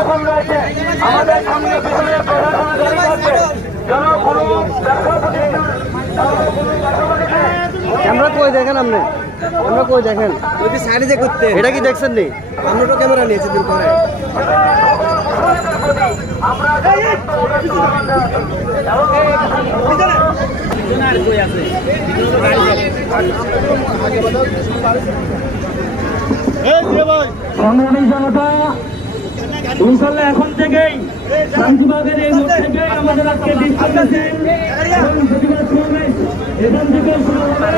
রকম রয়েছে আমাদের সামনে পিছনে প্রশাসন দাঁড়িয়ে থাকবে যেন কোনো ক্যামেরা কই দেখেন আপনি? আমরা কই দেখেন? ওই যে সাইডে যে করতে এটা কি দেখছেন নি? আমরা তো ক্যামেরা নিয়েছি দিন পরে সংগ্রামী জনতা ইনশাল্লাহ এখন থেকেই শান্তিবাগের এই রোড থেকে আমাদের আজকে ডিসকাশন এবং প্রতিবাদ সমাবেশ এখান থেকে শুরু হবে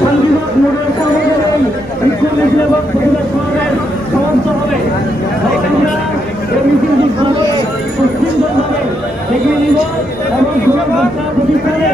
শান্তিবাগ মোড়ের সামনে এই বিক্ষোভ মিছিল এবং প্রতিবাদ সমাবেশ সমাপ্ত হবে। আমরা এই মিছিলটি সুশৃঙ্খলভাবে এগিয়ে নিব এবং প্রতিষ্ঠানে